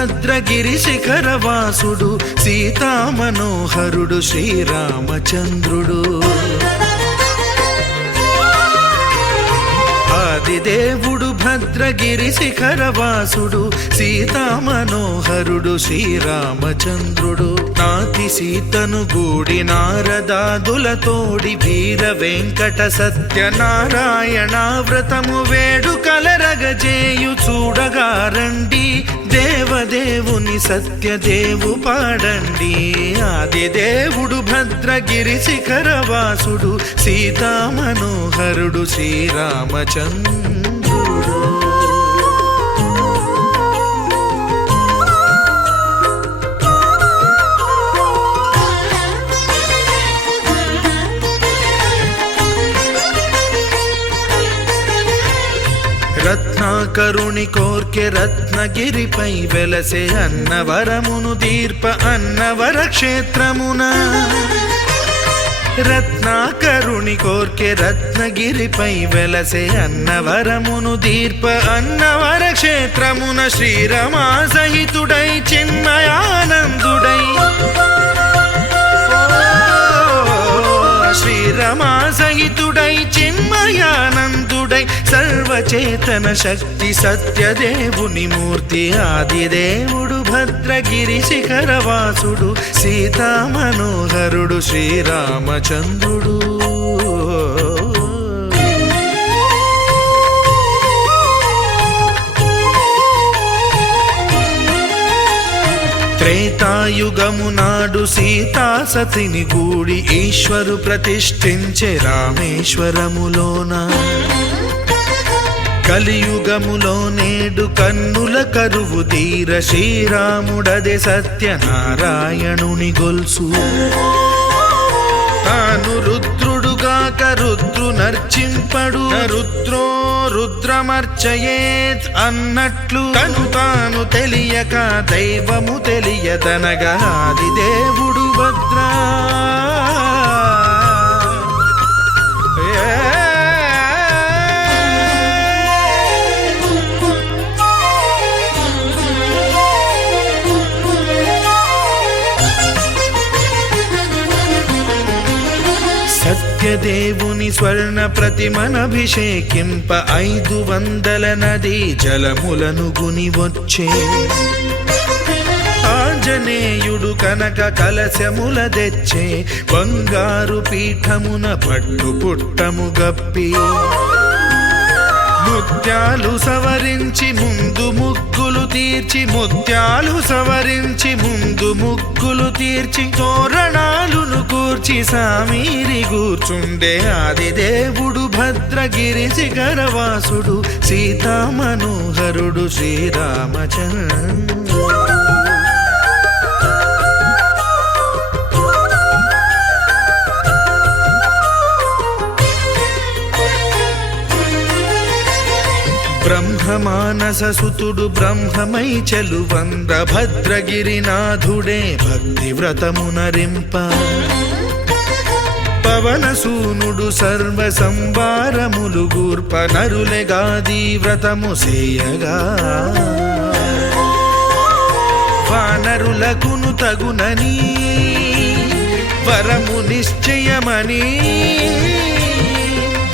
భద్రగిరి శిఖరవాసుడు సీతామనోహరుడు శ్రీరామచంద్రుడు. ఆదిదేవుడు భద్రగిరి శిఖరవాసుడు సీతామనోహరుడు శ్రీరామచంద్రుడు. నాతి సీతను గూడి నారదాదులతోడి వీర వెంకట సత్యనారాయణ వ్రతము వేడుకలరగజేయు చూడగారండి. దేవదేవుని సత్యదేవు పాడండి. ఆదిదేవుడు భద్రగిరి శిఖరవాసుడు సీతామనోహరుడు శ్రీరామచంద్రుడు. రత్నాకరుని కోర్కె రత్నగిరిపై వెలసే అన్నవరమును దీర్ప అన్నవర క్షేత్రమున. రత్నాకరుని కోర్కె రత్నగిరిపై వెలసే అన్నవరమును దీర్ప అన్నవర క్షేత్రమున. శ్రీరమా సహితుడై చిన్మయానందుడై శ్రీరమా సహితుడై చిన్మయానందుడై సర్వచేతన శక్తి సత్యదేవుని మూర్తి. ఆదిదేవుడు భద్రగిరి శిఖరవాసుడు సీతామనోహరుడు శ్రీరామచంద్రుడు. త్రేతాయుగము నాడు సీతాసతిని గూడి ఈశ్వరు ప్రతిష్ఠించే రామేశ్వరములోన. కలియుగములో నేడు కన్నుల కరువు తీర శ్రీరాముడదే సత్యనారాయణుని గొల్సు. తాను రుద్రుడుగాక రుద్రు నర్చింపడు రుద్రో రుద్రమర్చయేత్ అన్నట్లు తను తాను తెలియక దైవము తెలియదనగా ఆదిదేవుడు భద్రా. సత్యదేవుని స్వర్ణ ప్రతిమనభిషేకింప 500 నదీ జలములను గుని వచ్చే. ఆంజనేయుడు కనక కలశముల తెచ్చే బంగారు పీఠమున పట్టు పుట్టము గప్పి. ముత్యాలు సవరించి ముందు ముగ్గులు తీర్చి ముత్యాలు సవరించి ముందు ముగ్గులు తీర్చి తోరణాలును కూర్చి సామీరి కూర్చుండే. ఆదిదేవుడు భద్రగిరి శిఖరవాసుడు సీతామనోహరుడు శ్రీరామచంద్రుడు. బ్రహ్మమానససుతుడు బ్రహ్మమై చెలువంద్ర భద్రగిరినాథుడే భక్తి వ్రతమునరింప. పవనసూనుడు సర్వ సంవారములు గూర్ప నరులెగాది వ్రతము సేయగా. వానరులకును తగునని వరము నిశ్చయమని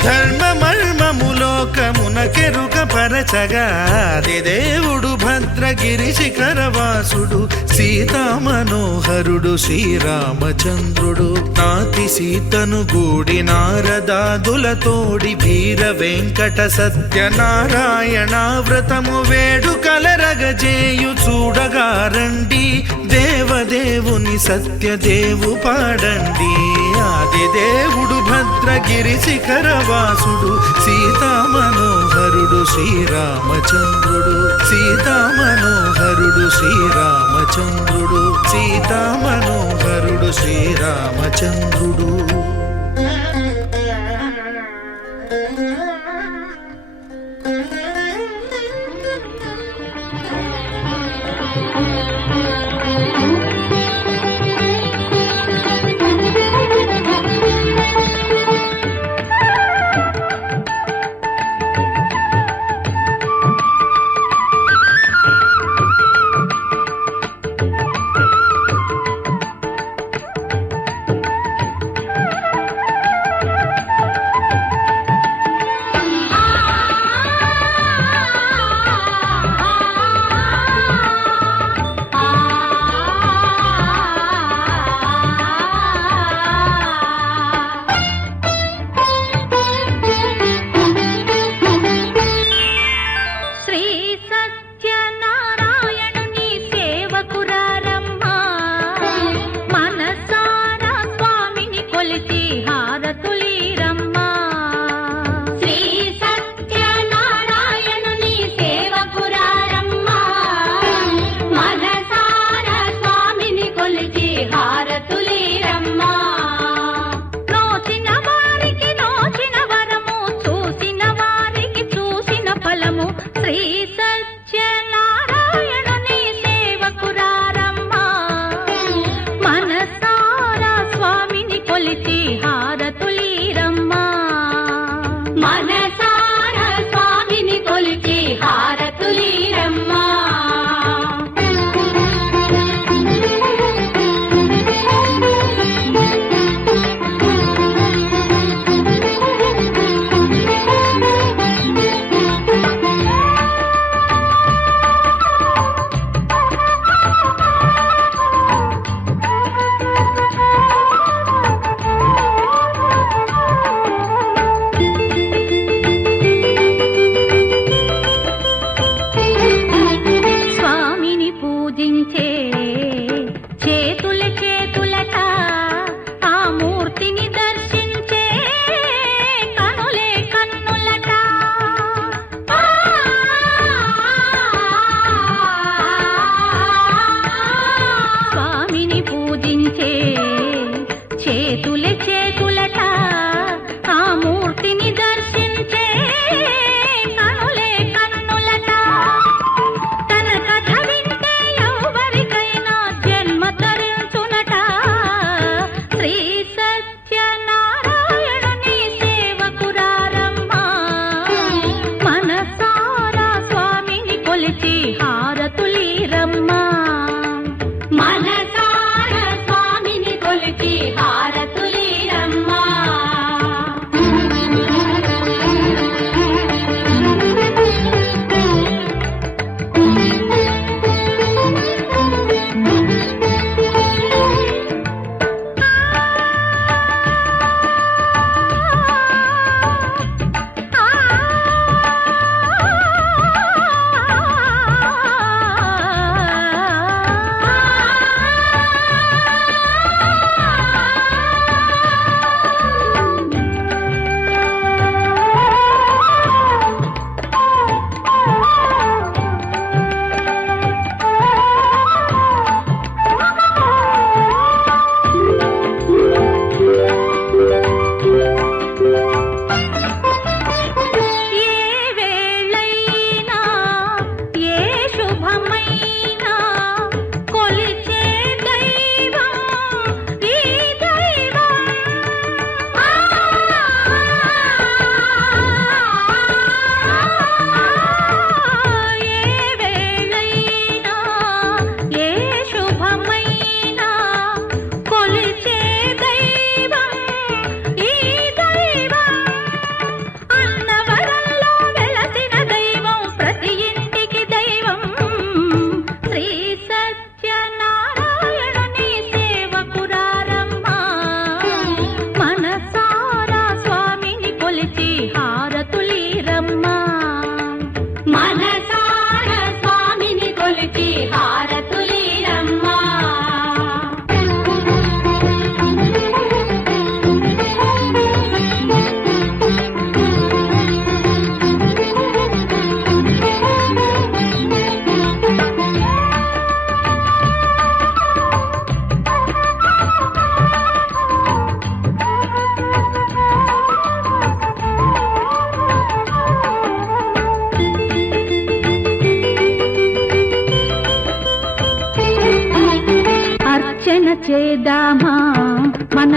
ధర్మమర్మములోకమున కెరుక పరచగా. ఆదిదేవుడు భద్రగిరి శిఖరవాసుడు సీతామనోహరుడు శ్రీరామచంద్రుడు. నాతి సీతను గూడి నారదాదులతోడి వీర వెంకట సత్యనారాయణ వ్రతము వేడుకలరగజేయు చూడగారండి. దేవదేవుని సత్యదేవు పాడండి. ఆదిదేవుడు భద్రగిరి శిఖరవాసుడు సీతామనోహరుడు శ్రీరామచంద్రుడు. సీతామనోహరుడు శ్రీరామచంద్రుడు. సీతామనోహరుడు శ్రీరామచంద్రుడు.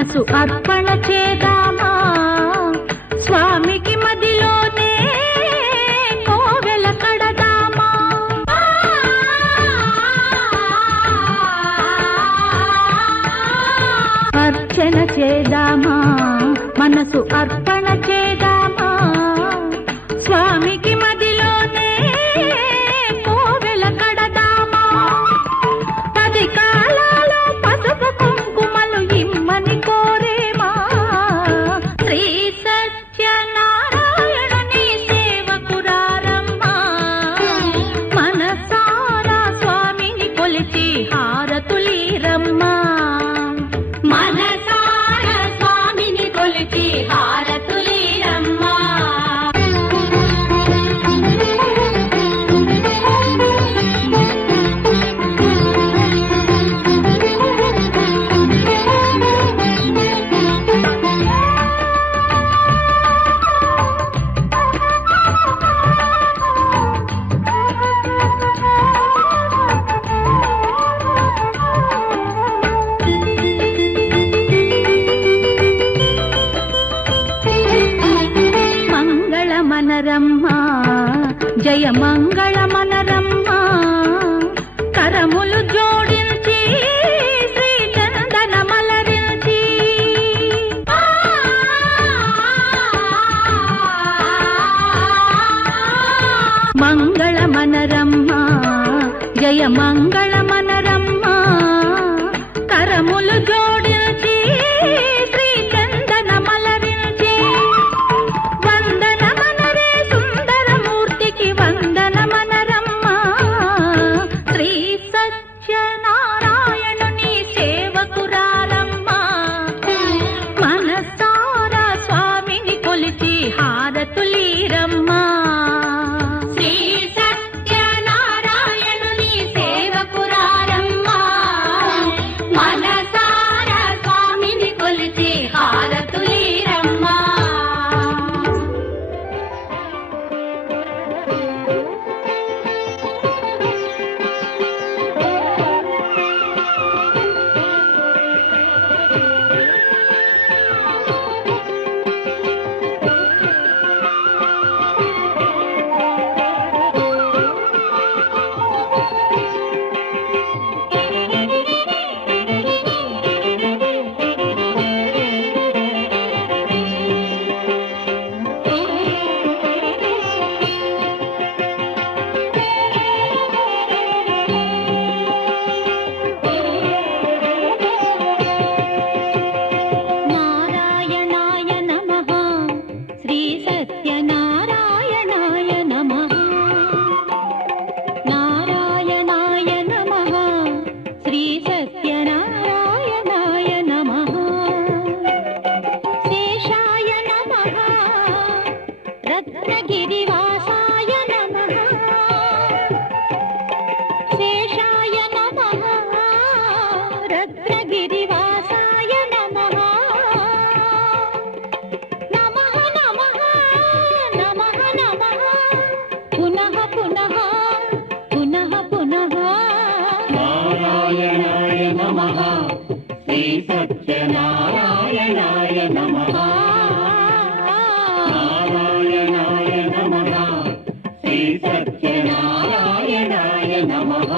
మనసు అర్పణ చేద్దామా స్వామికి మదిలోనే కోవెల కడదామా. అర్చన చేద్దామా మనసు అర్పణ చేద్దామా స్వామికి మదిలోనే కోవెల కడదామా. 10 కాలాలు పసుపు కుంకుమలు ఇమ్మని కోరేమా శ్రీ సత్యనారాయణుని సేవకురారమ్మా. మనసారా స్వామిని కొలిచి హారతులీరమ్మా. మనసారా స్వామిని కొలిచి హారతులీరమ్మా. మంగళమనరమ్మా జయ మంగళమనరమ్మా. కరములు జోడించి శ్రీ చందన మలరించి మంగళమనరమ్మా జయ మంగళమనరమ్మా. కరములు జోడించి శ్రీ చందన మలరించి వందనమనరే సుందరమూర్తికి వందనమనరమ్మా. శ్రీ సత్యనారాయణుని సేవకురారమ్మా. మనసారా స్వామిని కొలిచి హారతులీరమ్మా. శ్రీ సత్యనారాయణుని సేవకురారమ్మా. మనసారా స్వామిని కొలిచి హారతులీరమ్మా. నారాయణాయ నమః శ్రీ సత్యనారాయణాయ నమః. నారాయణాయ నమః శ్రీ సత్యనారాయణాయ నమః. శేషాయ నమః రత్నగిరివాసాయ నమః. శేషాయ నమః రత్నగిరివాసాయ నమః. నమః నమః నమః నమః పునః పునః పునః పునః. నారాయణాయ నమః శ్రీ సత్యనారాయణాయ నమః. నారాయణాయ నమః శ్రీ సత్యనారాయణాయ నమః.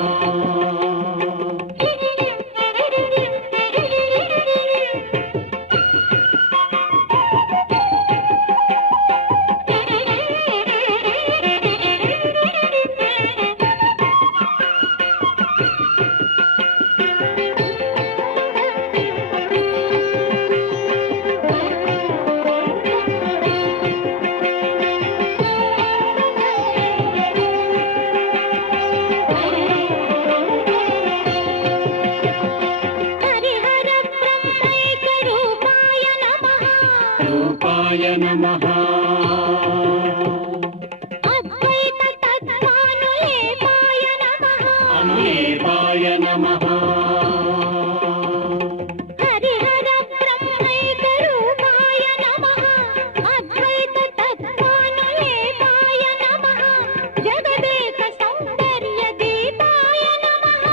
హరిహర బ్రహ్మైక రూపాయ నమః. రూపాయ నమః. అద్వైత తత్వానులేపాయ నమః. అనులేపాయ నమః. హరిహర బ్రహ్మైక రూపాయ నమః. అద్వైత తత్వానులేపాయ నమః. జగదేక సౌందర్య దీపాయ నమః.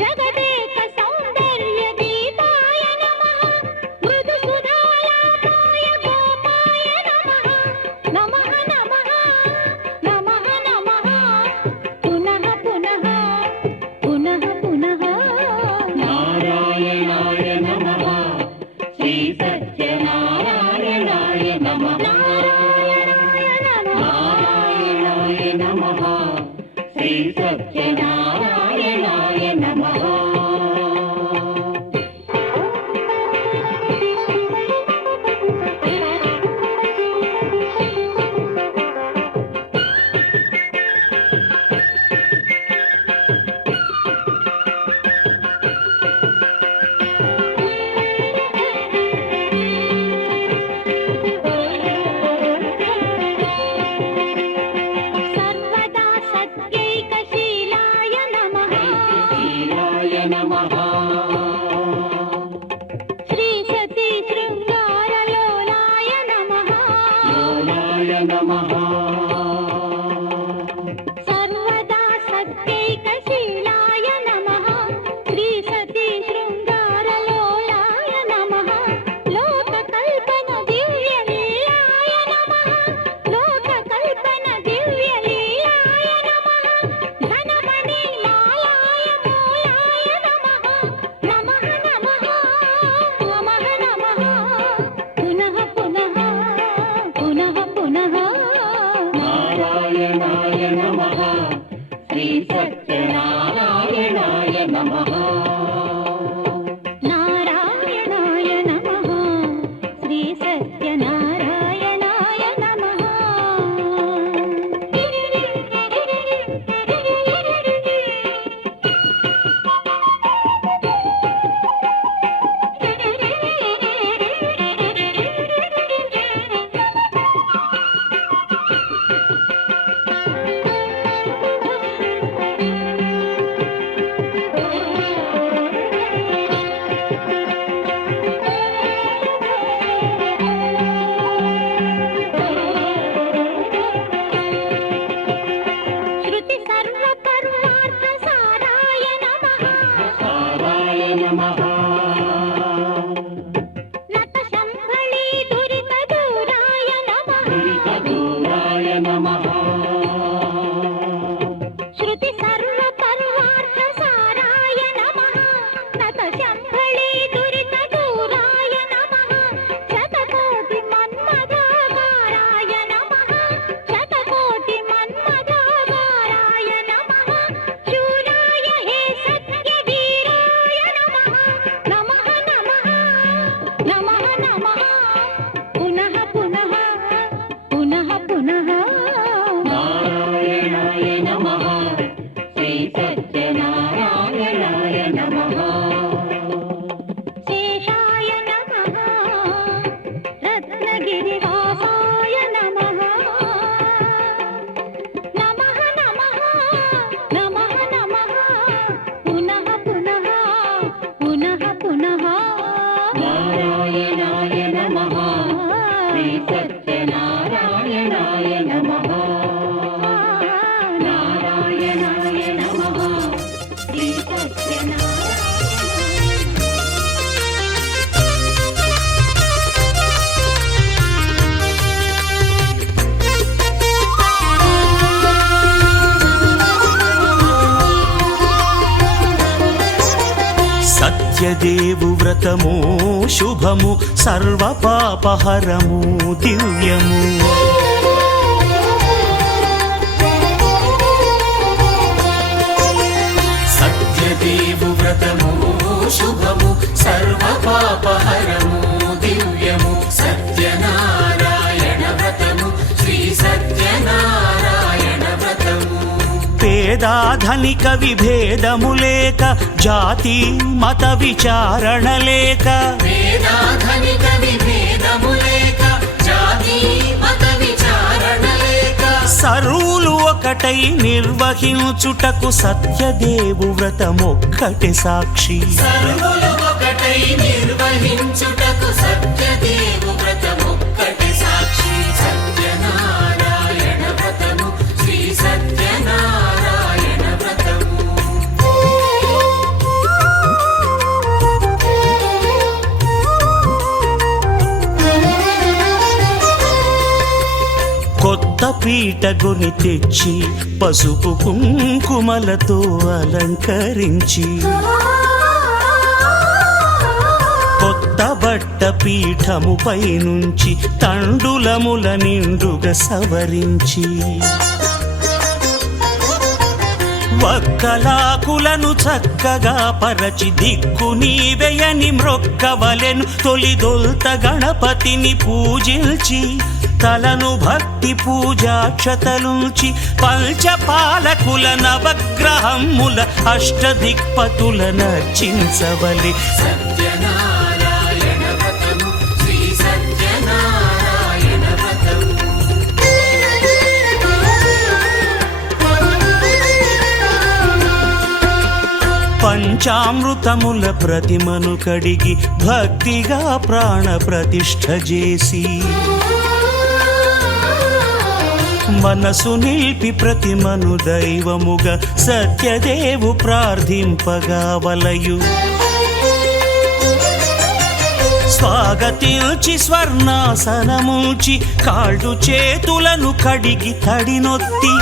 జగదేక సౌందర్య దీపాయ నమః. మృదు నారాయణాయ నమః శ్రీ సత్యనారాయణాయ నమః సర్వదా సత్యైకశీలాయ నమః శీలాయ నమః శ్రీ సతీ శృంగారలోలాయ నమః లోలాయ నమః సర్వదా సత్యైకశీలాయ నమః శ్రీ సతీ శృంగారలోలాయ నమః లోకకల్పన దివ్యలీలాయ నమః లోకకల్పన దివ్యలీలాయ నమః ధనమణి మాలాయ మూలాయ నమః నమః నమః నమః నమః పునః పునః పునః పునః నారాయణాయ నమః శ్రీ సత్యనారాయణాయ నమః నారాయణాయ నమః శ్రీ సత్యనారాయణాయ నమః శృతి సర్వపర్వార్థ సారాయ నమః సారాయ నమః నత శంభళీ దురిత దూరాయ నమః దురితదూరాయ నమః శృతి సర్వపర్వార్థ సారాయ నమః నత శంభళీ దురిత దూరాయ నమః శతకోటి మన్మథాకారాయ నమః శతకోటి మన్మథాకారాయ నమః శూరాయ హే సత్యవీరాయ నమః నమః నమః నమః నమః పునః పునః పునః పునః నారాయణాయ నమః శ్రీ సత్యనారాయణాయ నమః శేషాయ నమః రత్నగిరివాసాయ నమః నమః నమః నమః నమః పునః పునః పునః పునః నారాయణాయ నమః శ్రీ సత్యనారాయణాయ నమః నారాయణాయ నమః శ్రీ సత్యనారాయణ సత్యదేవు వ్రతము శుభము సర్వ పాపహరము దివ్యము సత్యదేవు వ్రతము శుభము సర్వ పాపహరము దివ్యము సత్యనారాయణ వ్రతము శ్రీ సత్యనారాయణ వ్రతము పేదాధనిక విభేదము లేక జాతి మత విచారణ లేక పేదాధనిక విభేదము లేక జాతి మత విచారణ లేక సర్వులు ఒకటై నిర్వహించుటకు సత్యదేవు వ్రతమొక్కటి సాక్షి సర్వులు ఒకటై నిర్వహించుటకు సత్యదేవు వ్రతమొక్కటి సాక్షి సత్యనారాయణ వ్రతము శ్రీ సత్యనారాయణ వ్రతము కొత్త పీటగుని తెచ్చి పసుపు కుంకుమలతో అలంకరించి కొత్త వట్టపీఠముపై నుంచి తండులముల నిండుగా సవరించి వక్కలాకులను చక్కగా పరచి దిక్కు నీవెయని మ్రొక్కవలెను తొలిదొల్త గణపతిని పూజించి తలను భక్తి పూజాక్షతలుంచి పంచపాలకుల నవగ్రహముల అష్టదిక్పతుల నర్చించవలె పంచామృతముల ప్రతిమను కడిగి భక్తిగా ప్రాణ ప్రతిష్ఠ చేసి మనసు నిలిపి ప్రతిమను దైవముగా సత్యదేవు ప్రార్థింపగా వలయు స్వాగతించి స్వర్ణాసనముంచి కాళ్ళు చేతులను కడిగి తడినొత్తి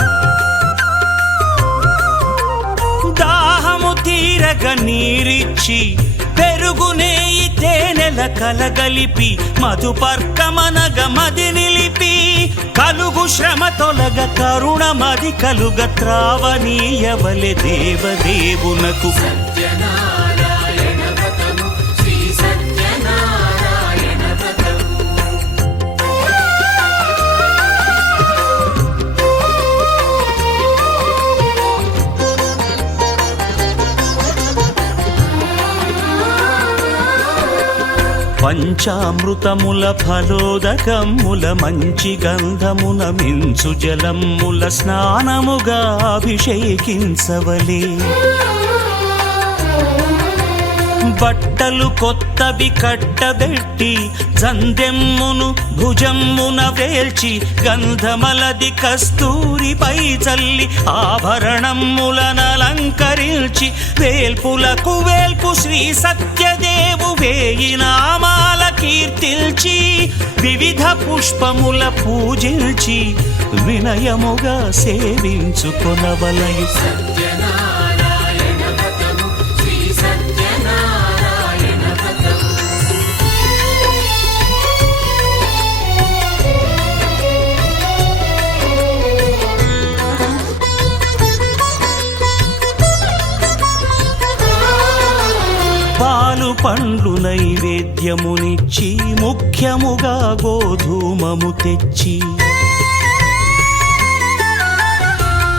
దాహము తీరగ నీరిచ్చి పెరుగు నేయి తేనెల కలగలిపి మధుపర్కమనగ మది నిలిపి కలుగు శ్రమ తొలగ కరుణ మది కలుగ త్రావనీయవలె దేవదేవునకు పంచామృతముల ఫలోదకముల మంచి గంధమున మించు జలముల స్నానముగా అభిషేకించవలే బట్టలు కొత్తవి కట్టబెట్టి జందెమ్మును భుజమ్మున వేల్చి గంధమలది కస్తూరిపై చల్లి ఆభరణములనలంకరించి వేల్పులకు వేల్పు శ్రీ సత్యదేవు వేయి నామాల కీర్తిల్చి వివిధ పుష్పముల పూజించి వినయముగా సేవించుకొనవలయు పాలు పండ్లు నైవేద్యమునిచ్చి ముఖ్యముగా గోధూమము తెచ్చి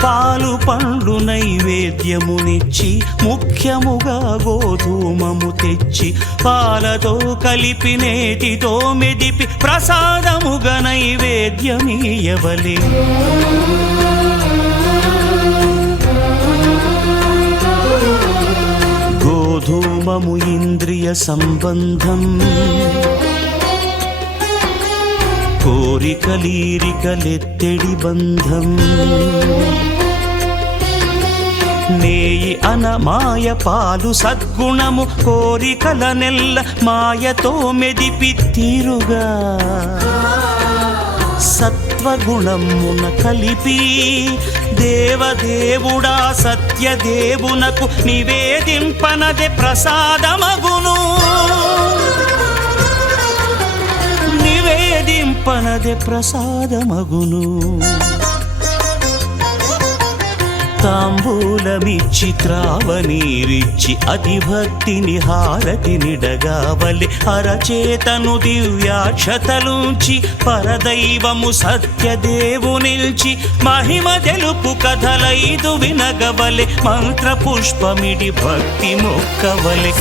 పాలు పండ్లు నైవేద్యమునిచ్చి ముఖ్యముగా గోధూమము తెచ్చి పాలతో కలిపి నేతితో మెదిపి ప్రసాదముగా నైవేద్యమీయవలే గోధూమము ఇంద్రియ సంబంధం కోరికలీరికలెత్తెడి బంధం నేయి అనమాయ పాలు సద్గుణము కోరికల నెల్ల మాయతో మెదిపి తీరుగా సత్వగుణమున కలిపి దేవదేవుడా సత్యదేవునకు నివేదింపనదే ప్రసాదమగును నివేదింపనదే ప్రసాదమగును తాంబూలమిచ్చి త్రావనీరిచ్చి అతిభక్తిని హారతినిడగావలె అరచేతను దివ్యాక్షతలుంచి పరదైవము సత్యదేవు నిల్చి మహిమ తెలుపు కథలైదు వినగవలె మంత్ర పుష్పమిడి భక్తి మొక్కవలె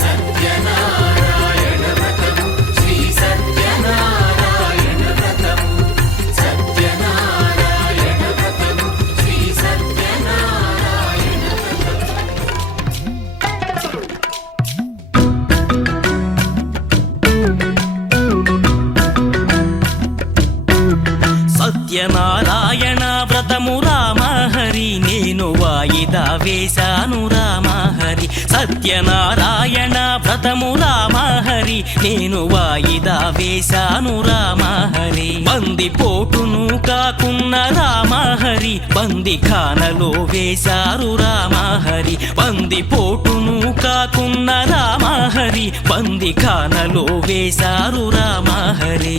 సత్యనారాయణ వ్రతము రామహరి నేను వాయిదా వేశాను రామహరి సత్యనారాయణ వ్రతము రామహరి నేను వాయిదా వేశాను రామహరి బందిపోటును కాకున్న రామహరి హరి బంది ఖానలో వేశారు రామ హరి బంది పోటును కాకున్న రామ హరి బంది ఖానలో వేశారు రామ హరి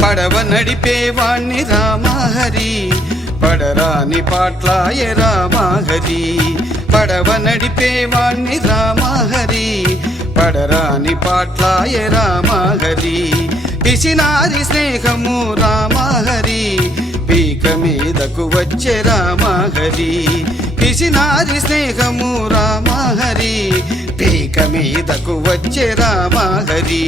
పడవ నడిపేవాణ్ణి రామహరి పడరాని పాట్లాయ రామహరి పడవ నడిపేవాణ్ణి రామహరి పడరాని పాట్లాయ రామహరి పిసినారి స్నేహము రామహరి పీక మీదకు వచ్చే రామహరి పిసినారి స్నేహము రామహరి పీక మీదకు వచ్చే రామహరి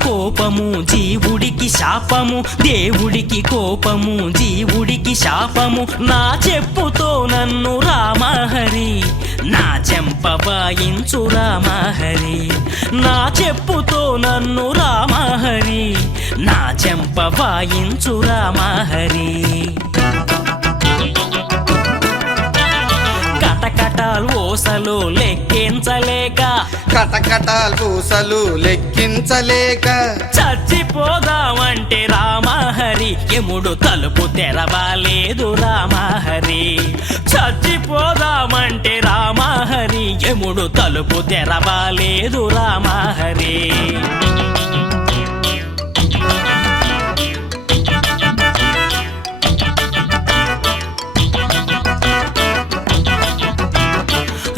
కోపము జీవుడికి శాపము దేవుడికి కోపము జీవుడికి శాపము నా చెప్పుతో నన్ను రామహరి నా చెంప వాయించు రామహరి నా చెప్పుతో నన్ను రామహరి నా చెంప వాయించు రామహరి కటకటాల్ ఓసలు లెక్కించలేక కటకటాల్ పూసలు లెక్కించలేక చచ్చిపోదామంటే రామహరి యముడు తలుపు తెరవాలేదు రామహరి చచ్చిపోదామంటే రామహరి యముడు తలుపు తెరవాలేదు రామహరి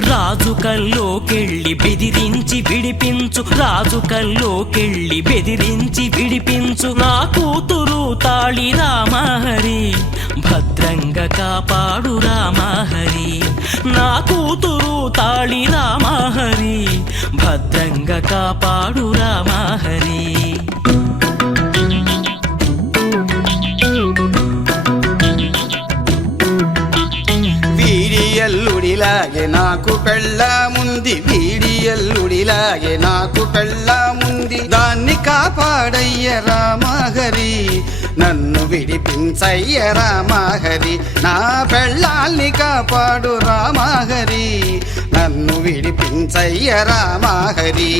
రాజు కల్లోకెళ్ళి బెదిరించి విడిపించు రాజు కల్లోకెళ్ళి బెదిరించి విడిపించు నా కూతురు తాళి రామహరి భద్రంగా కాపాడు రామహరి నా కూతురు తాళి రామహరి భద్రంగా కాపాడు రామహరి వీడియల్లుడిలాగే నాకు పెళ్ళాముంది వీడియల్లుడిలాగే నాకు పెళ్ళాముంది దాన్ని కాపాడయ్య రామహరి నన్ను విడిపించయ్య రామహరి నా పెళ్ళాల్ని కాపాడు రామహరి నన్ను విడిపించయ్య రామహరి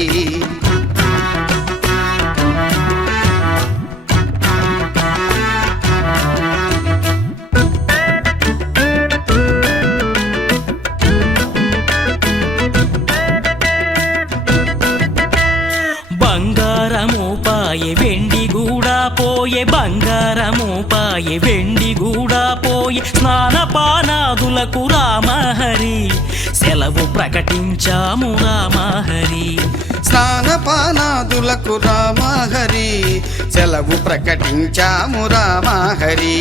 వెండి గూడా పోయే బంగారము పాయే వెండి గూడా పోయే స్నానపానాదులకు రామహరి సెలవు ప్రకటించాము రామహరి స్నానపానాదులకు రామహరి సెలవు ప్రకటించాము రామహరి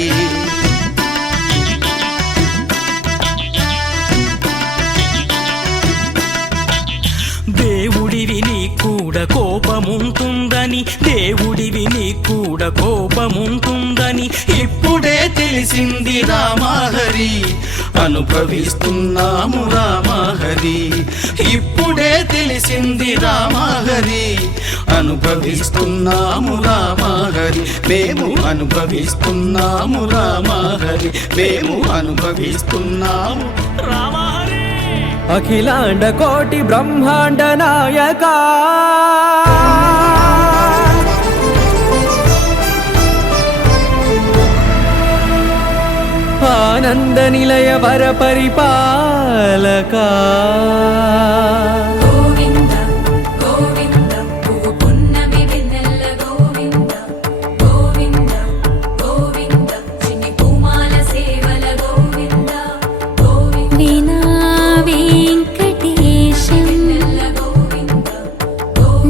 దేవుడివి నీ కూడా కోపముంటుందని దేవుడివి నీ కూడా కోపముంటుందని ఇప్పుడే తెలిసింది రామహరి అనుభవిస్తున్నాము రామహరి ఇప్పుడే తెలిసింది రామహరి అనుభవిస్తున్నాము రామహరి మేము అనుభవిస్తున్నాము రామహరి మేము అనుభవిస్తున్నాము రామహరి అఖిలాండ కోటి బ్రహ్మాండ నాయక ఆనంద నిలయ వర పరిపాలక గోవింద గోవింద పువ్వు పున్నమి వెన్నెల గోవింద గోవింద గోవింద చిన్ని పూమాల సేవల గోవింద గోవింద వీణా వెంకటేశం వెన్నెల గోవింద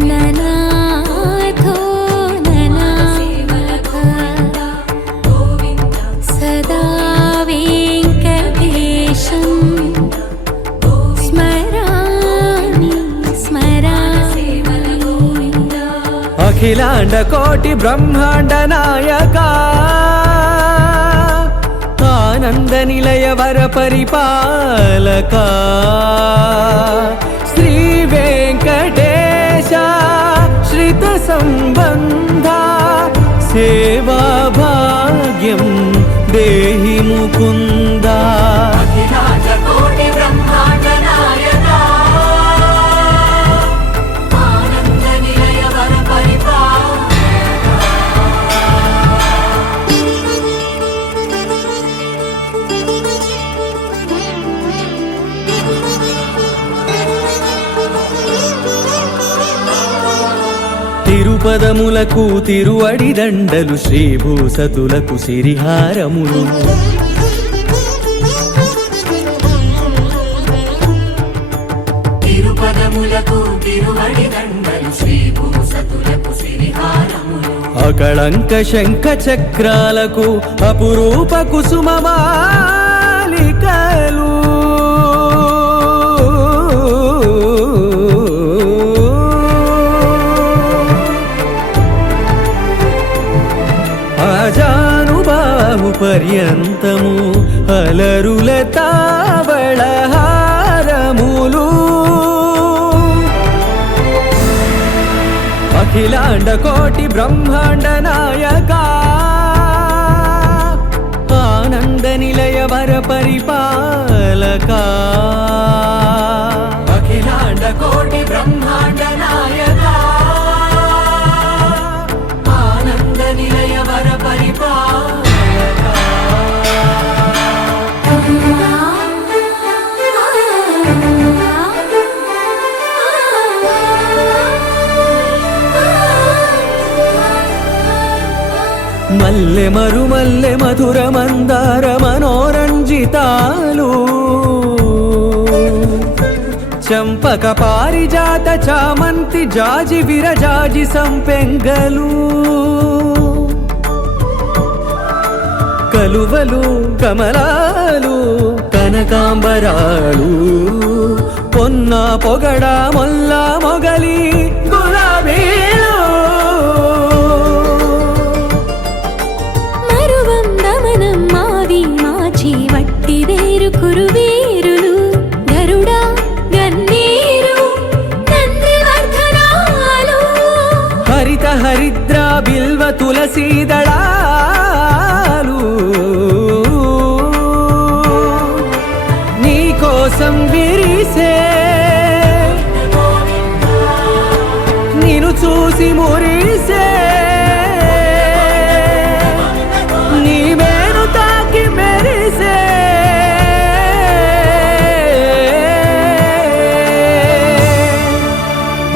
ననాథో సేవల గోవింద గోవింద సదా వెంకటేశం స్మరామి సేవల గోవింద అఖిలాండ కోటి బ్రహ్మాండ నాయక ఆనంద నిలయ వర పరిపాలక శ్రీ వెంకటేశ సంబంధ సేవా భాగ్యం దేహి ముకుంద అఖిలాండకోటి బ్రహ్మాండ నాయకా ఆనంద నిలయ వర పరిపాలకా తిరుపదములకు తిరువడిదండలు శ్రీభూసతులకు సిరిహారములు తిరుపదములకు తిరువడి దండలు శ్రీభూసతులకు సిరిహారములు అకళంక శంఖ చక్రాలకు అపురూప కుసుమమాలికలు ఆజానుబాహు పర్యంతము అలరుల తావళహారములు అఖిలాండ కోటి బ్రహ్మాండ నాయకా ఆనంద నిలయ వర పరిపాలకా అఖిలాండ కోటి బ్రహ్మాండ నాయకా ఆనంద నిలయ వర పరిపాలకా మల్లె మరుమల్లె మధుర మందార మనోరంజితాలు చంపక పారిజాత చామంతి జాజి విరజాజి సంపెంగలు కలువలు కమలాలు కనకాంబరాలు పొన్న పొగడ మొల్ల మొగలి గులాబీలు మరువందమనం మావి మాచి వట్టి వేరు కురువీరులు గరుడ గన్నీరు నందివర్ధనాలు హరిత హరిద్ర బిల్వ తులసీదళాలు నీకోసం విరిసే నిన్ను చూసి మురిసే నీ మేను తాకి మెరిసే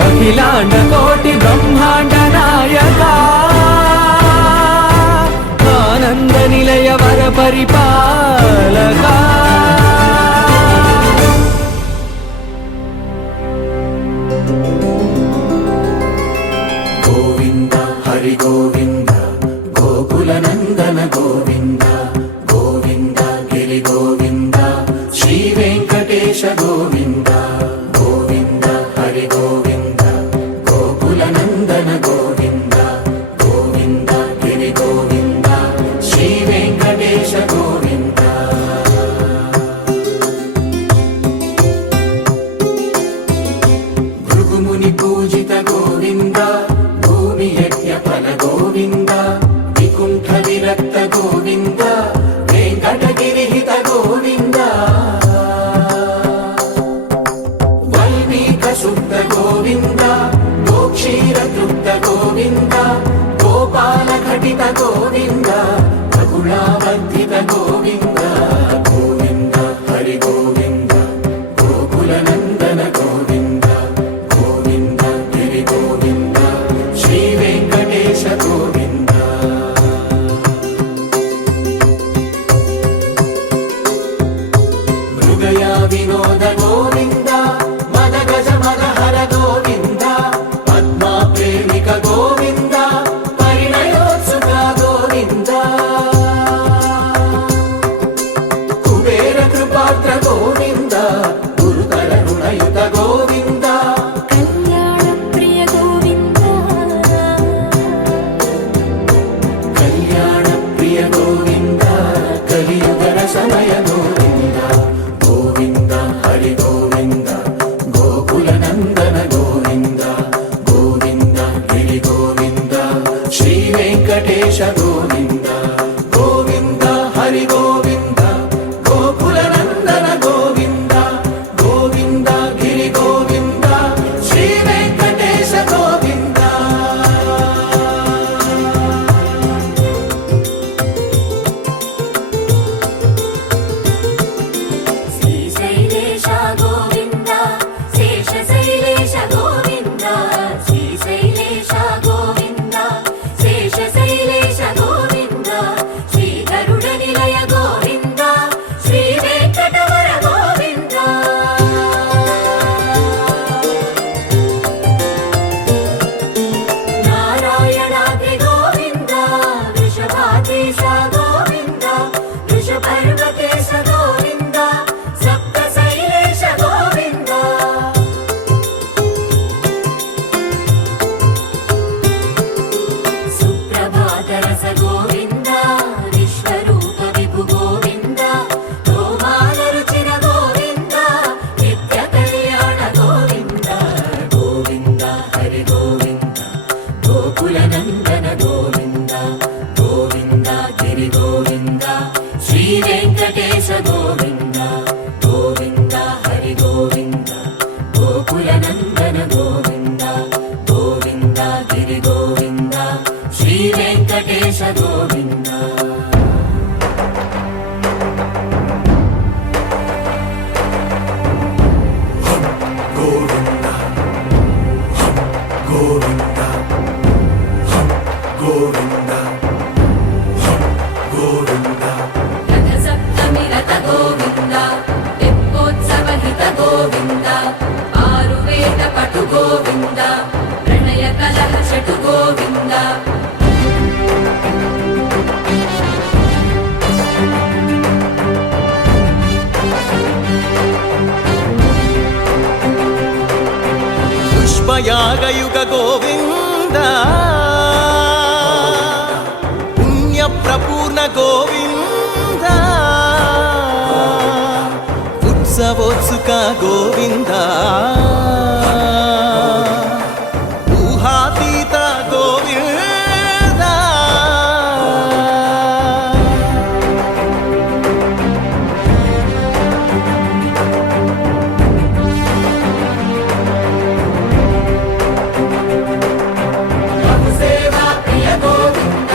అఖిలాండ కోటి బ్రహ్మాండ నాయకా ఆనంద నిలయ వర పరిపాలకా గోవింద హరి గోవింద గోకుల నందన గోవింద గోవింద గిరి గోవింద శ్రీ వెంకటేశ గోవింద గోవింద హరి గోవింద గోకుల నందన గోవింద గోవింద గిరి గోవింద శ్రీ వెంకటేశ గోవింద భృగుముని పూజిత గోవింద భూమి యజ్ఞ ఫల గోవింద వికుంఠ విరక్త గోవింద వెంకటగిరిహిత గోవింద వల్మీక శుద్ధ గోవింద గోక్షీర తృప్త గోవింద గోపాల ఘటిత గోవింద రఘుళావర్ధిత గోవింద గోవింద హరి గోవింద గోకుల నందన గోవింద గోవింద గిరి గోవింద శ్రీ వెంకటేశ గోవింద మృగయా వినోద గోవింద మద గజ మద హర గోవింద పద్మా ప్రేమిక గోవింద పరిణయోత్సుక గోవింద యాగయుగ గోవింద పుణ్య ప్రపూర్ణ గోవింద ఉత్సవోత్సుక గోవింద ఊహాతీత గోవింద సేవా ప్రియ గోవింద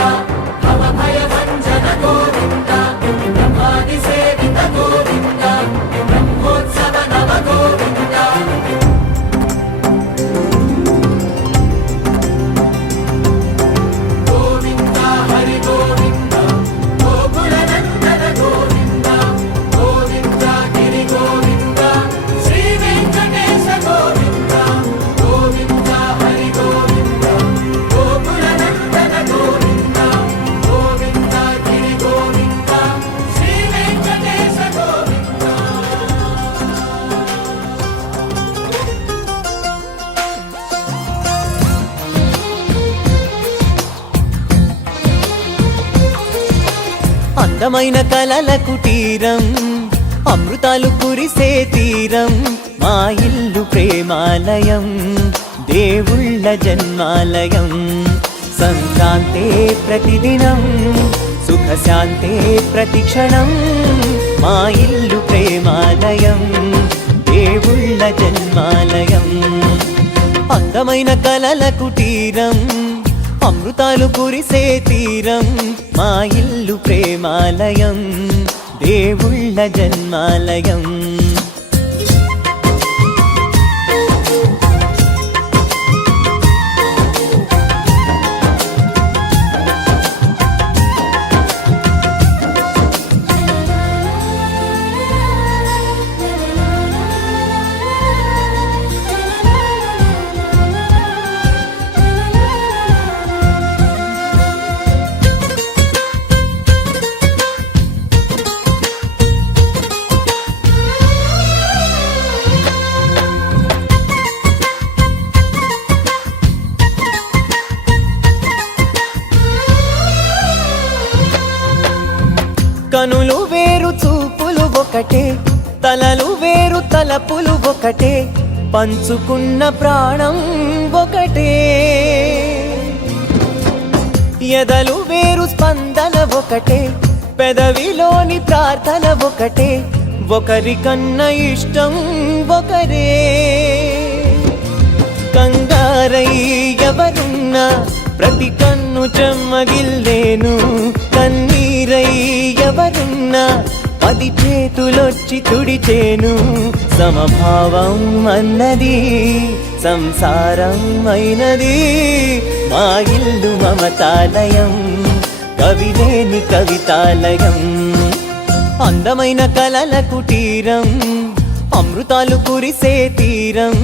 భవ భయ భంజన గోవింద బ్రహ్మాది సేవిత గోవింద బ్రహ్మోత్సవ నవ గోవింద గోవింద హరి గోవింద గోకుల నందన గోవింద గోవింద గిరి గోవింద శ్రీ వెంకటేశ గోవింద గోవింద హరి గోవింద గోకుల నందన గోవింద గోవింద గిరి గోవింద శ్రీ వెంకటేశ గోవింద అందమైన కలల కుటీరం అమృతాలు కురిసే తీరం మా ఇల్లు ప్రేమాలయం దేవుళ్ళ జన్మాలయం సంక్రాంతే ప్రతిదినం సుఖశాంతే ప్రతిక్షణం మా ఇల్లు ప్రేమాలయం దేవుళ్ళ జన్మాలయం అందమైన కలల కుటీరం అమృతాలు కురిసే తీరం మా ఇల్లు ప్రేమాలయం దేవుళ్ళ జన్మాలయం కనులు వేరు చూపులు ఒకటే తలలు వేరు తలపులు ఒకటే పంచుకున్న ప్రాణం ఒకటే ఎదలు వేరు స్పందన ఒకటే పెదవిలోని ప్రార్థన ఒకటే ఒకరికన్నా ఇష్టం ఒకరే కంగారై ఎవరున్నా ప్రతి కన్ను చెమ్మగిల్లేను కన్నీరై ఎవరున్నా 10 చేతులొచ్చి తుడిచేను సమభావం అన్నది సంసారం అయినది మా ఇల్లు మమతాలయం కవిలేని కవితాలయం అందమైన కలల కుటీరం అమృతాలు కురిసే తీరం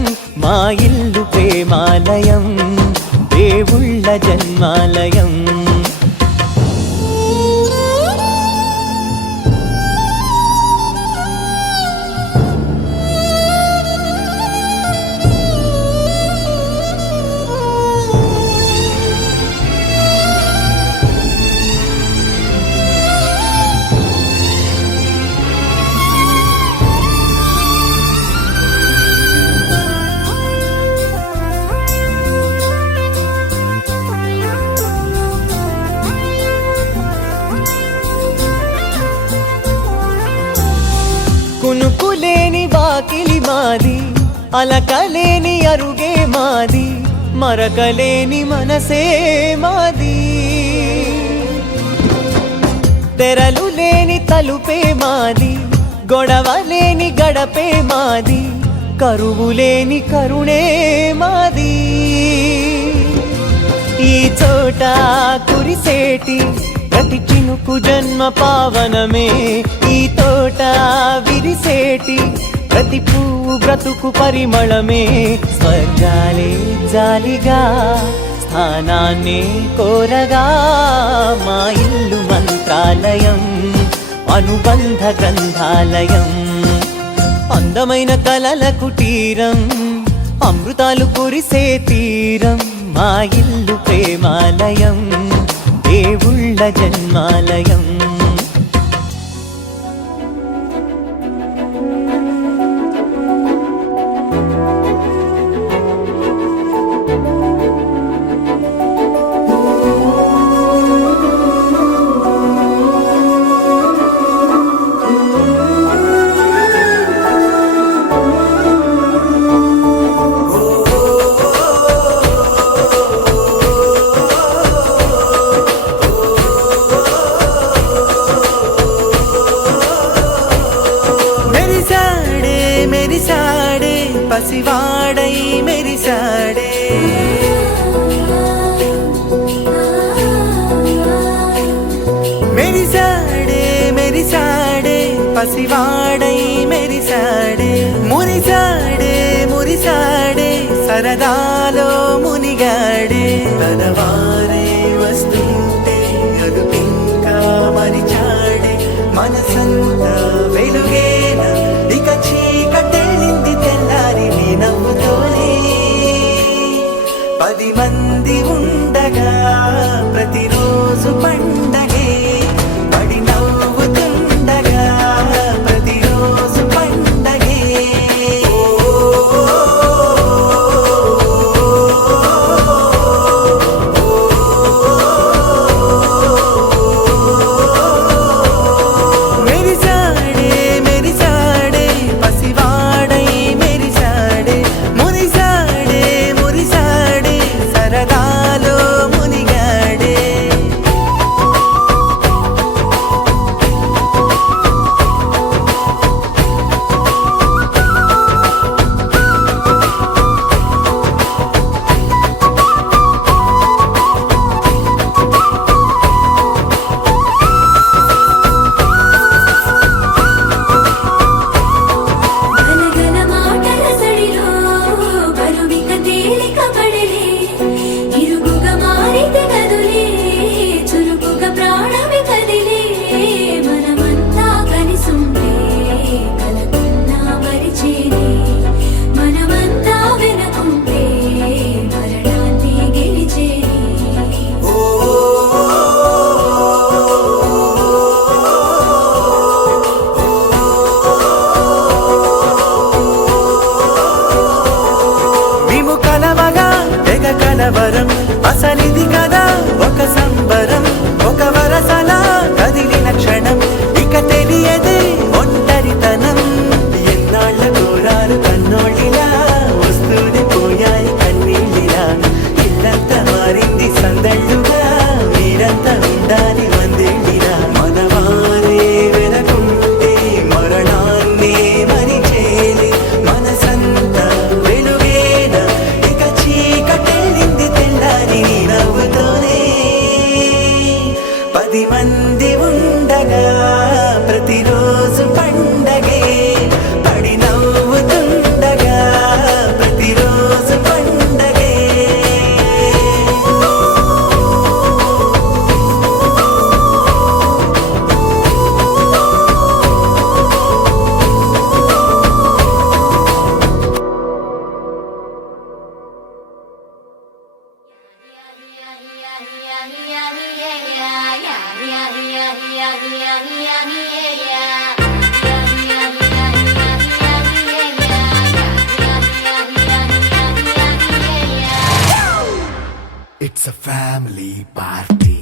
మా ఇల్లు ప్రేమాలయం దేవుళ్ళ జన్మాలయం కునుకులేని వాకిలి మాది అలకలేని అరుగే మాది మరకలేని మనసే మాది తెరలు లేని తలుపే మాది గొడవ లేని గడపే మాది కరువు లేని కరుణే మాది ఈ చోట కురిసేటి ప్రతి చినుకు జన్మ పావనమే ఈ తోట విరిసేటి ప్రతి పువ్వు బ్రతుకు పరిమళమే స్వర్గాలే జాలిగా స్థానాన్ని కోరగా మా ఇల్లు మంత్రాలయం అనుబంధ గ్రంథాలయం అందమైన కలల కుటీరం అమృతాలు కురిసే తీరం మా ఇల్లు ప్రేమాలయం దేవుళ్ళ జన్మాలయం మెరిసాడే పసివాడై మెరిసాడే మెరిసాడే మెరిసాడే పసివాడై మెరిసాడే మురిసాడే మురిసాడే సరదాలో మునిగాడే తనవారే వస్తుంటే అదుపింకా మరిచాడే మనసంతా వెలుగేన ఇక చీకటెళ్ళింది తెల్లారి నీ నవ్వుతోనే 10 మంది ఉండగా ప్రతిరోజు పండగే పడి నవ్వుతుండగా ప్రతిరోజు పండగే మెరిసాడే మెరిసాడే పసివాడై మెరిసాడే మురిసాడే మురిసాడే సరదాలో మునిగాడే గలగల మాటల సడిలో బరువిక తేలిక పడలే ఇరుగుగా మారితే కదులే చురుకుగా ప్రాణమి కదిలే మనమంతా కలిసుంటే కలకున్నా మరిచేనే మనమంతా వెనకుంటే మరణాన్ని గెలిచేనే మేము కలవగా తెగ కలవరం అసలిది కదా ఒక సంబరం ఒక వరసలా కదిలిన క్షణం ఇక తెలియదే ఒంటరితనం ఎన్నాళ్ళ దూరాలు కన్నోళ్ళిలా వస్తూనే పోయాయి కన్నీళ్ళిలా ఇల్లంతా మారింది సందళ్ళుగా మీరంతా ఉండాలి వందేళ్ళిలా మనవారే వెనకుంటే మరణాన్నే మరిచేలి మనసంతా వెలుగేన ఇక చీకటెళ్ళింది తెల్లారి నీ నవ్వుతోనే 10 మంది ఉండగా ప్రతిరోజు పండగే పడి నవ్వుతుండగా ప్రతిరోజు పండగే It's a family party.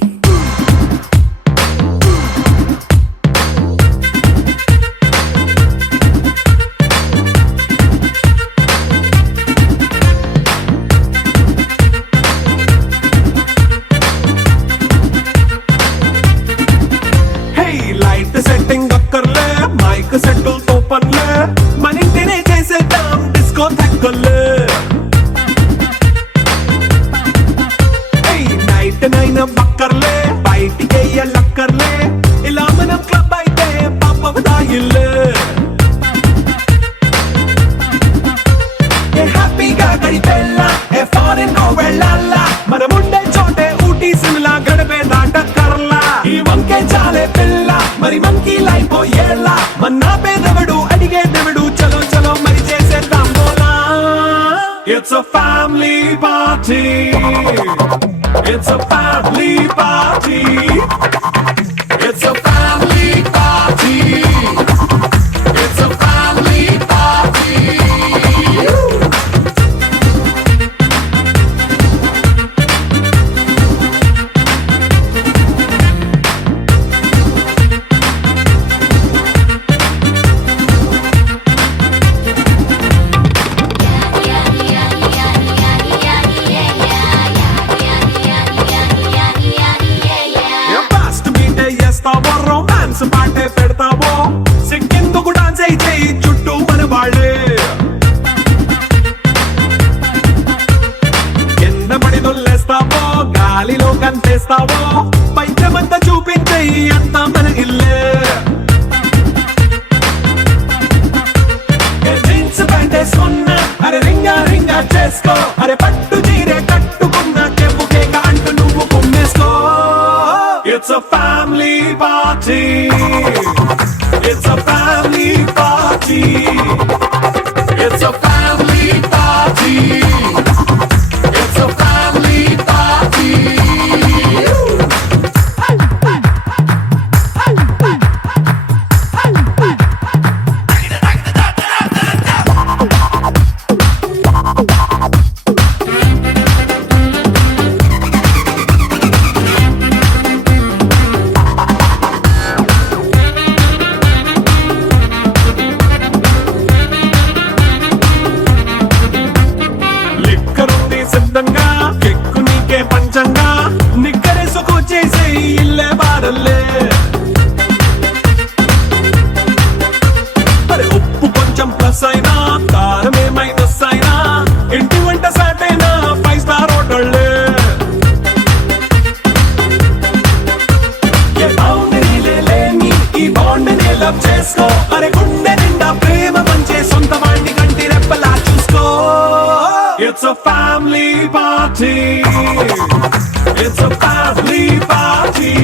Hey, light setting అక్కర్లే మైక్ సెట్టుల్ తో పనులే మన ఇంటినే చేసేద్దాం డిస్కో థెక్కలే నైట్ నైన్ బక్కర్లే బయటికి లక్కర్లే ఇలా మనం క్లబ్ అయితే పాపదాయిల్లే హ్యాపీగా గడిపెల్లా ఏ ఫారెన్ నో వెళ్ళాలా మనముండే చోటే ఊటీ సిమ్లా గడిపే దాటక్కర్లా ఈ వంకే చాలే పిల్ల మరి మంకీ లైఫ్ పోయేలా మన్నా పేదవడు అడిగే దేవుడు చలో చలో మరి చేసేద్దాం బోలా a family party. It's a family party. It's a family party. It's a family party. Fast meet చేస్తావో రొమాన్స్ పాటే పెడతావో సిక్కిందుకు డాన్స్ అయి చేయి చుట్టూ మన వాళ్ళే కింద పడి దొల్లేస్తావో గాలిలో కంటేస్తావో పైచమంతా చూపించేయి అంతా మన ఇల్లే జీన్స్ ప్యాంట్ వేసుకున్నా అరే రింగా రింగా చేసుకో అరే పట్టు చీరే కట్టుకున్నా చెవు కేక అంటూ నువ్వు కుమ్మేసుకో. It's a family party. It's a family party. It's a family party. It's a family party. లిక్కరుంది సిద్ధంగా కెక్కు నీకే పంచంగా నిక్కరేసుకు చేసే ఇల్లే బారల్లే అరే ఉప్పు కొంచెం ప్లస్ అయినా కారమే మైనస్ అయినా ఇంటి వంట సాటైనా 5 స్టార్ హోటళ్ళే ఏ బౌండరీలే లేని ఈ బాండ్ని లవ్ చేసుకో అరే గుండె నిండా ప్రేమ పంచే సొంత వాణ్ణి కంటి రెప్పలా చూసుకో. It's a family party. It's a family party.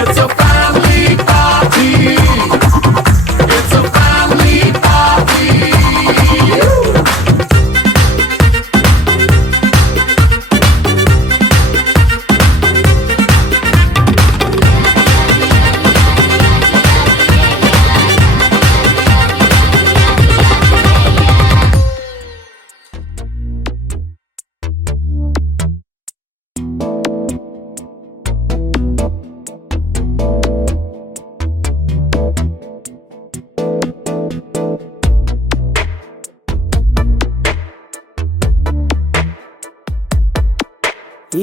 It's a family party. It's a family party.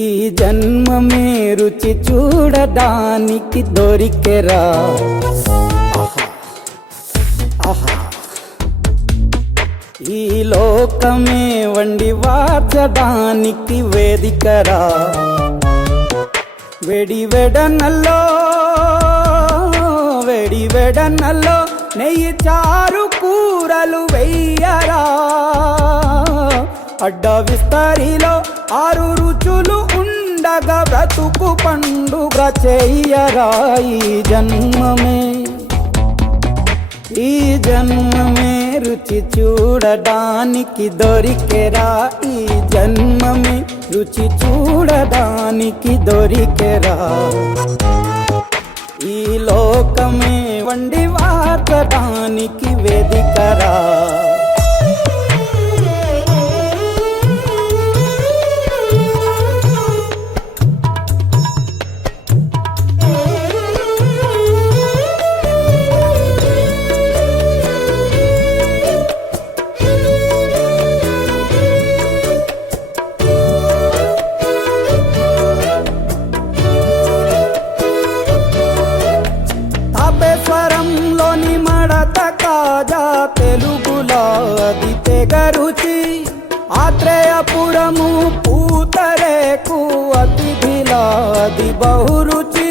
ఈ జన్మమే రుచి చూడడానికి దొరికెరా ఆహా, ఆహా. ఈ లోకమే వండి వాచడానికి వేదికరా వెడి వెడనల్లో నెయ్యి చారు కూరలు వెయ్యరా అడ్డ విస్తరిలో 6 రుచులు ఉండగా బ్రతుకు పండుగ చెయ్యరా. ఈ జన్మమే రుచి చూడడానికి దొరికెరా. ఈ జన్మమే రుచి చూడడానికి దొరికెరా. ఈ లోకమే వండి వార్చడానికి వేదికరా. తాపేశ్వరంలోని మడత కాజా తెలుగులో అది తెగ రుచి. ఆత్రేయపురము పూతరేకు అతిథిలా అది బహురుచి.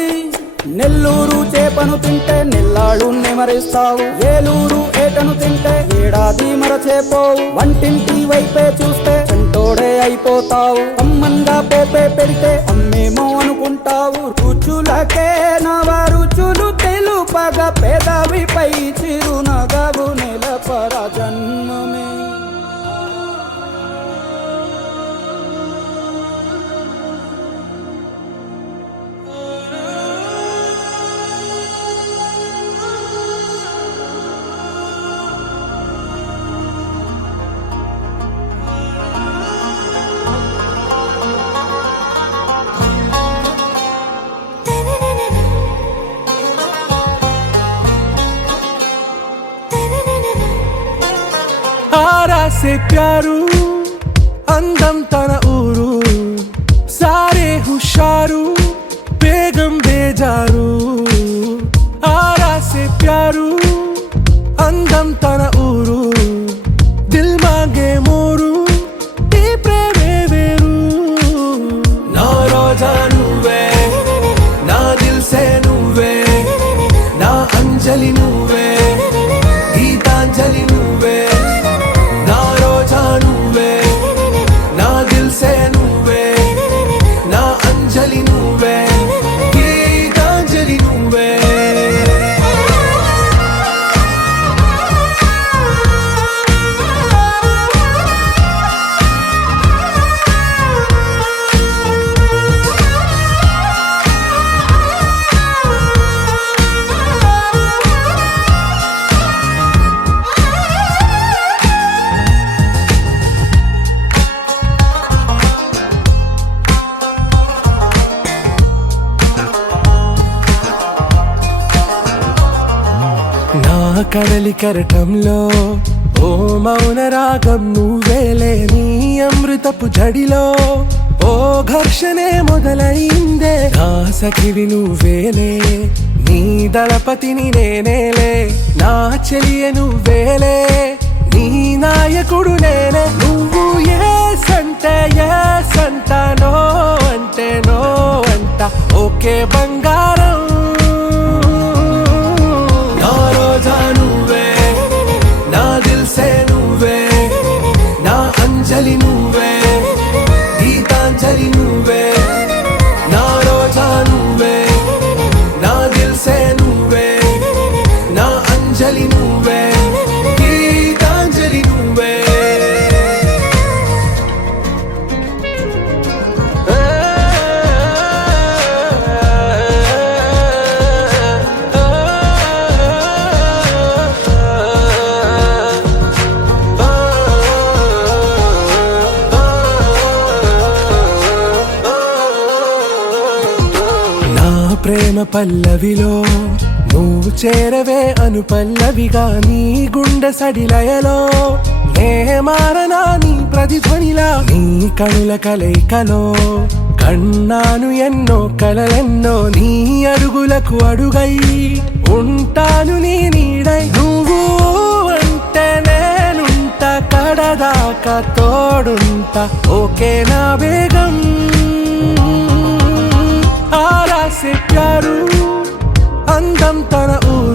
నెల్లూరు చేపను తింటే నెల్లాళ్ళు నెమరిస్తావు. ఏలూరు ఏటను తింటే ఏడాది మరచేపోవు. వంటింటి వైపే చూస్తే చెంటోడే అయిపోతావు. అమ్మంగా పోపే పెడితే అమ్మేమో అనుకుంటావు. రుచులకే నవ రుచులు తెలుపగా పెదవిపై చిరునగవు నిలపర జన్మమే. సే ప్యారు అందం తన ఊరు సారే హుషారు బేగం బేజారు ఆరా సే ప్యారు అందం తన ఊరు దిల్ మాంగే మోరు ఈ ప్రేమే వేరు నా రోజా నువ్వే నా దిల్ సే నువ్వే నా అంజలి నువ్వే గీతాంజలి నువ్వే నా రోజా నువ్వే నా దిల్ సే నువ్వే నా అంజలి నువ్వే గీతాంజలి నువ్వే నా కడలి కరటంలో ఓ మౌన రాగం నువ్వేలే నీ అమృతపు జడిలో ఓ ఘర్షణే మొదలైందే నా సఖివి నువ్వేలే నీ దళపతిని నేనేలే నా చెలియ నువ్వేలే నీ నాయకుడు నేనే నువ్వు ఏ సంట నో అంటే నో అంట ఓకే బంగారం నా రోజా నువ్వే నా దిల్ సే నువ్వే నా అంజలి నువ్వే గీతాంజలి నువ్వే నా రోజా నువ్వే నా దిల్ సే నువ్వే నా అంజలి నువ్వే గీతాంజలి నువ్వే నా ప్రేమ పల్లవిలో నువ్వు చేరవే అను పల్లవిగా నీ గుండె సడిలయలో నే మారనా నీ ప్రతిధ్వనిలా నీ కనుల కలయికలో కన్నాను ఎన్నో కలలెన్నో నీ అడుగులకు అడుగై ఉంటాను నీ నీడై నువ్వు అంటే నేనుంట కడదాకా తోడుంటా ఓకే నా బేగం ఆరా సే ప్యారు అందం తన ఊరు